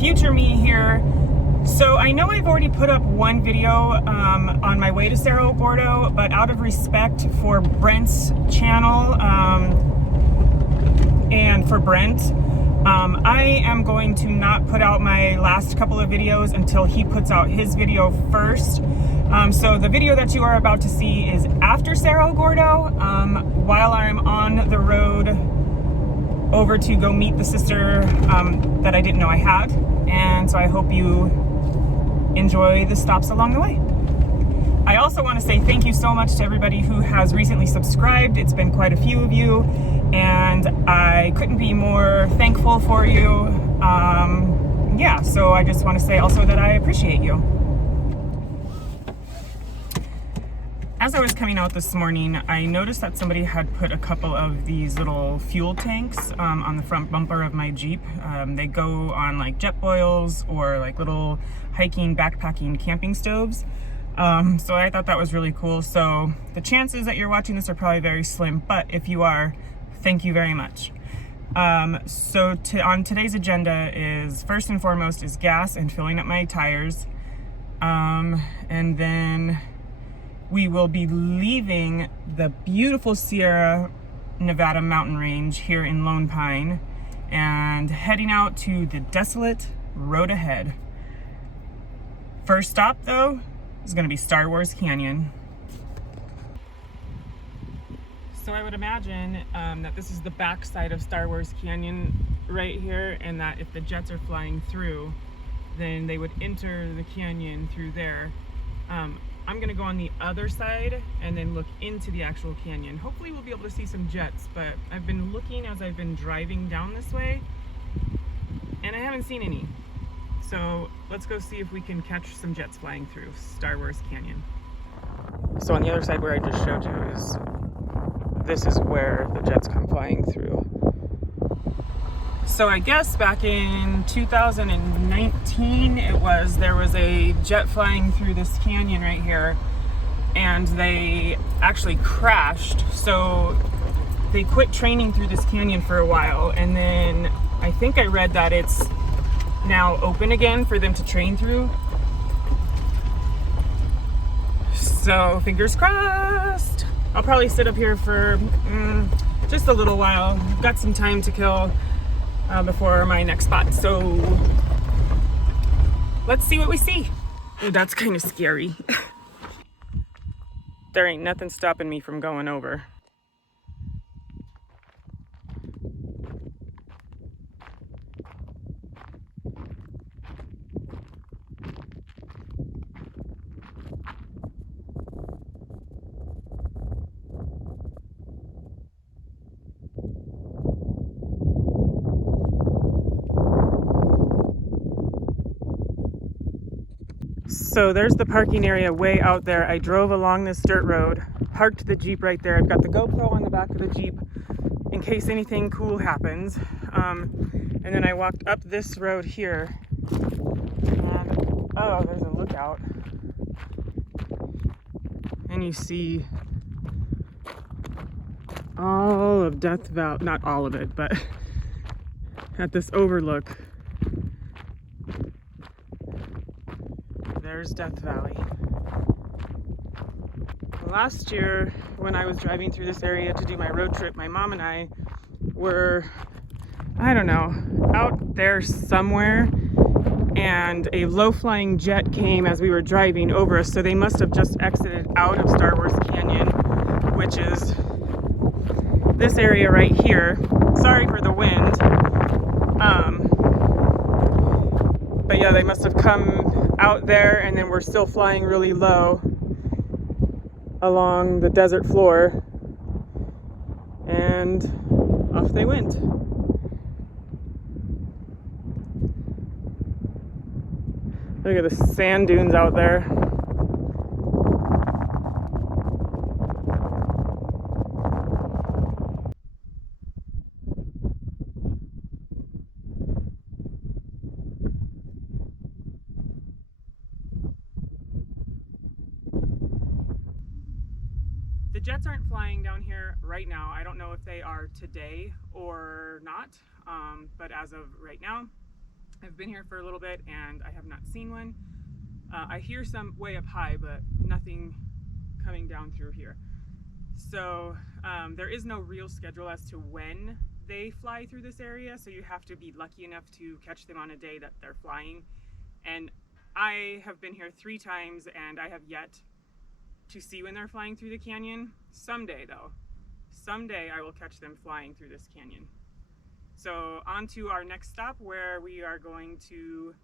future me here. So I know I've already put up one video on my way to Cerro Gordo, but out of respect for Brent's channel and for Brent, I am going to not put out my last couple of videos until he puts out his video first. So the video that you are about to see is after Cerro Gordo, while I'm on the road over to go meet the sister that I didn't know I had. And so I hope you enjoy the stops along the way. I also want to say thank you so much to everybody who has recently subscribed. It's been quite a few of you, and I couldn't be more thankful for you. Yeah, so I just want to say also that I appreciate you. As I was coming out this morning, I noticed that somebody had put a couple of these little fuel tanks on the front bumper of my Jeep. They go on like jet boils or like little hiking, backpacking, camping stoves. So I thought that was really cool. So the chances that you're watching this are probably very slim, but if you are, thank you very much. So on today's agenda is, first and foremost, is gas and filling up my tires. And then we will be leaving the beautiful Sierra Nevada mountain range here in Lone Pine and heading out to the desolate road ahead. First stop, though, is going to be Star Wars Canyon. So I would imagine that this is the back side of Star Wars Canyon right here, and that if the jets are flying through, then they would enter the canyon through there. I'm gonna go on the other side and then look into the actual canyon. Hopefully we'll be able to see some jets, but I've been looking as I've been driving down this way and I haven't seen any. So let's go see if we can catch some jets flying through Star Wars Canyon. So on the other side where I just showed you this is where the jets come flying through. So I guess back in 2019 there was a jet flying through this canyon right here, and they actually crashed. So they quit training through this canyon for a while, and then I think I read that it's now open again for them to train through. So fingers crossed. I'll probably sit up here for just a little while. Got some time to kill before my next spot, so let's see what we see. Ooh, that's kind of scary. There ain't nothing stopping me from going over. So there's the parking area way out there. I drove along this dirt road, parked the Jeep right there. I've got the GoPro on the back of the Jeep in case anything cool happens. And then I walked up this road here. And, oh, there's a lookout. And you see all of Death Valley, not all of it, but at this overlook. There's Death Valley. Last year, when I was driving through this area to do my road trip, my mom and I were, I don't know, out there somewhere, and a low-flying jet came as we were driving over us, so they must have just exited out of Star Wars Canyon, which is this area right here. Sorry for the wind. But yeah, they must have come out there, and then we're still flying really low along the desert floor, and off they went. Look at the sand dunes out there. The jets aren't flying down here right now. I don't know if they are today or not, but as of right now, I've been here for a little bit and I have not seen one. I hear some way up high, but nothing coming down through here. So there is no real schedule as to when they fly through this area, so you have to be lucky enough to catch them on a day that they're flying. And I have been here 3 times and I have yet to see when they're flying through the canyon. Someday though, someday I will catch them flying through this canyon. So on to our next stop, where we are going to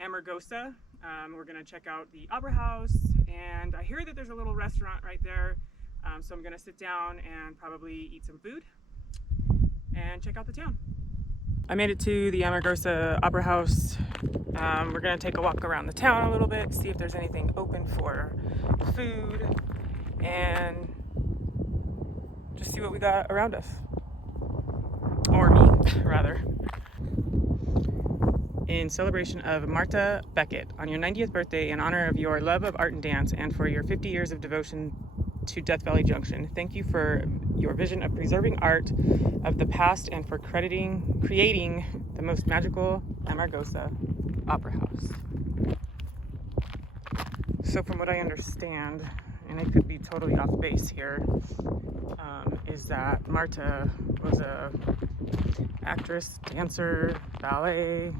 Amargosa. We're gonna check out the Opera House, and I hear that there's a little restaurant right there. So I'm gonna sit down and probably eat some food and check out the town. I made it to the Amargosa Opera House. We're gonna take a walk around the town a little bit, see if there's anything open for food, and just see what we got around us. Or me, rather. In celebration of Marta Beckett, on your 90th birthday, in honor of your love of art and dance, and for your 50 years of devotion to Death Valley Junction, thank you for your vision of preserving art of the past and for creating the most magical Amargosa Opera House. So from what I understand, and I could be totally off base here, is that Marta was a actress, dancer, ballet,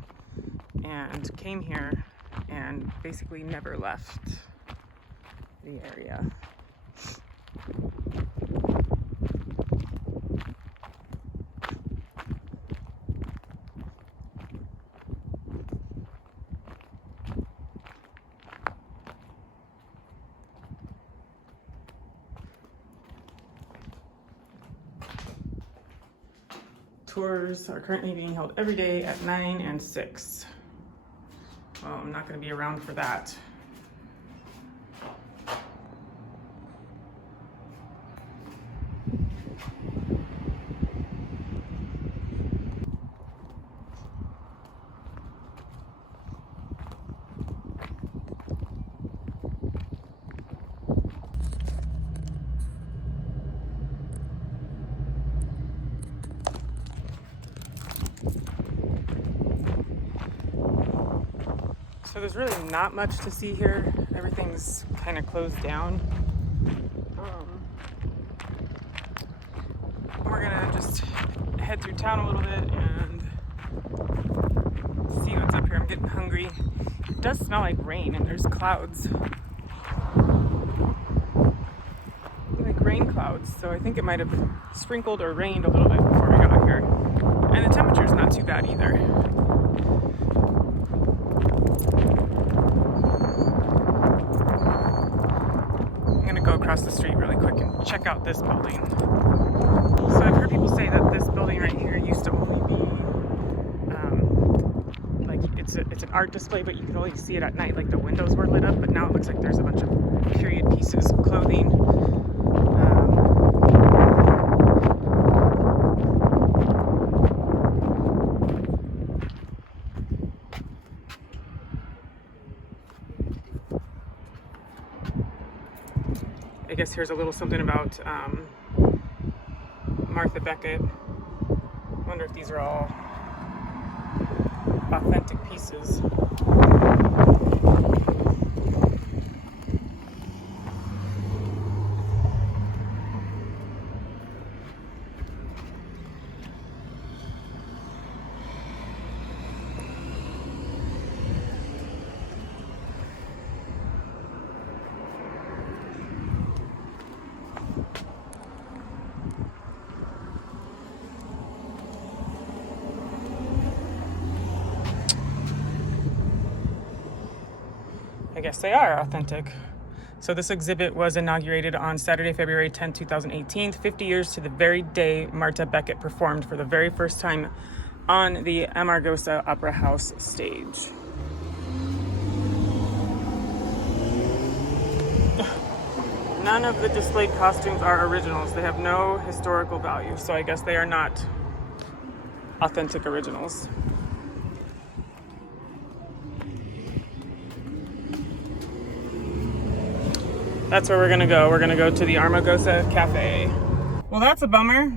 and came here and basically never left the area. Tours are currently being held every day at 9 and 6. Well, I'm not going to be around for that. So there's really not much to see here. Everything's kind of closed down. We're gonna just head through town a little bit and see what's up here. I'm getting hungry. It does smell like rain and there's clouds. Like rain clouds. So I think it might have sprinkled or rained a little bit before we got here. And the temperature's not too bad either. Go across the street really quick and check out this building. So I've heard people say that this building right here used to only be like it's an art display, but you could only see it at night, like the windows were lit up, but now it looks like there's a bunch of period pieces of clothing. I guess here's a little something about Martha Beckett. I wonder if these are all authentic pieces. I guess they are authentic. So this exhibit was inaugurated on Saturday, February 10, 2018, 50 years to the very day Marta Beckett performed for the very first time on the Amargosa Opera House stage. None of the displayed costumes are originals. They have no historical value, so I guess they are not authentic originals. That's where we're gonna go. We're gonna go to the Amargosa Cafe. Well, that's a bummer.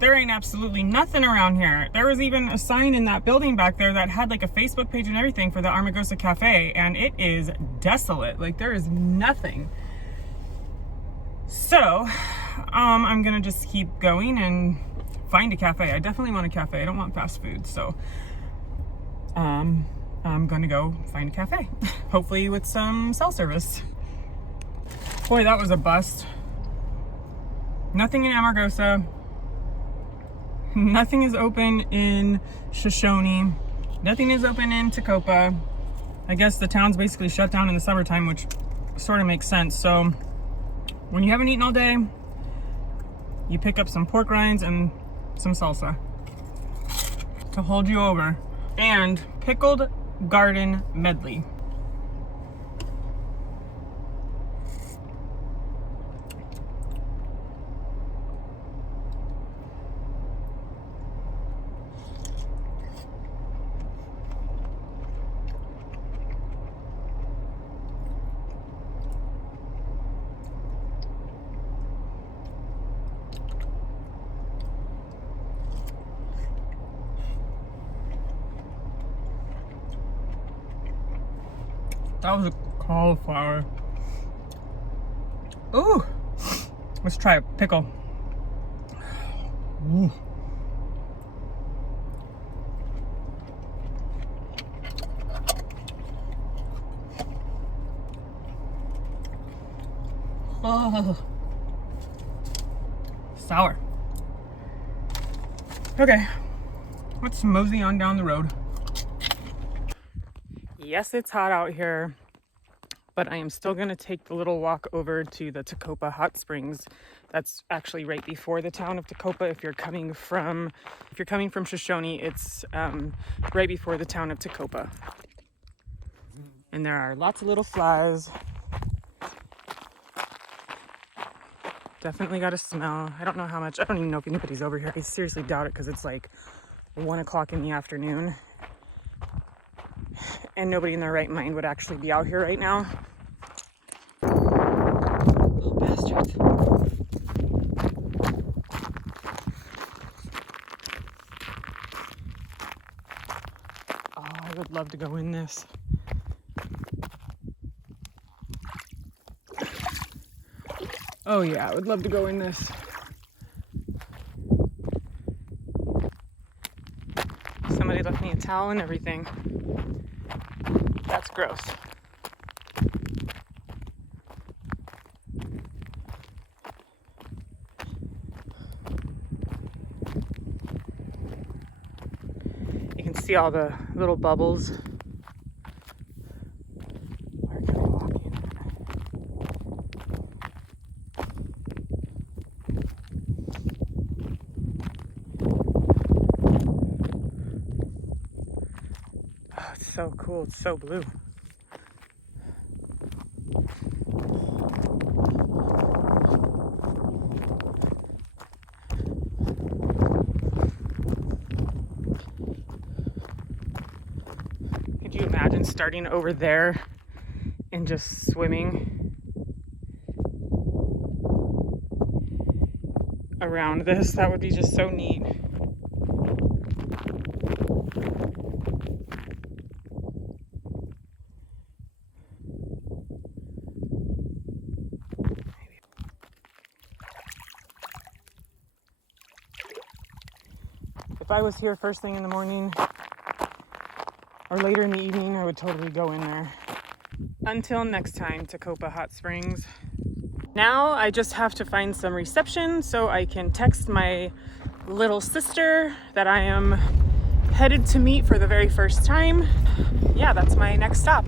there ain't absolutely nothing around here. There was even a sign in that building back there that had like a Facebook page and everything for the Amargosa Cafe, and it is desolate. Like there is nothing. So, I'm gonna just keep going and find a cafe. I definitely want a cafe. I don't want fast food. So, I'm gonna go find a cafe. Hopefully with some cell service. Boy, that was a bust. Nothing in Amargosa. Nothing is open in Shoshone. Nothing is open in Tecopa. I guess the town's basically shut down in the summertime, which sort of makes sense. So when you haven't eaten all day, you pick up some pork rinds and some salsa to hold you over. And pickled garden medley. That was a cauliflower. Ooh, let's try a pickle. Ooh. Oh, sour. Okay, let's mosey on down the road. Yes, it's hot out here, but I am still going to take the little walk over to the Tecopa hot springs. That's actually right before the town of Tecopa. If you're coming from Shoshone, it's right before the town of Tecopa. And there are lots of little flies. Definitely got a smell. I don't know how much. I don't even know if anybody's over here. I seriously doubt it because it's like 1 o'clock in the afternoon. And nobody in their right mind would actually be out here right now. Little bastards. Oh, I would love to go in this. Oh yeah, I would love to go in this. Somebody left me a towel and everything. That's gross. You can see all the little bubbles. Where can I walk in? Oh, it's so cool. It's so blue. Could you imagine starting over there and just swimming around this? That would be just so neat. If I was here first thing in the morning or later in the evening, I would totally go in there. Until next time, Tecopa Hot Springs. Now I just have to find some reception so I can text my little sister that I am headed to meet for the very first time. Yeah, that's my next stop.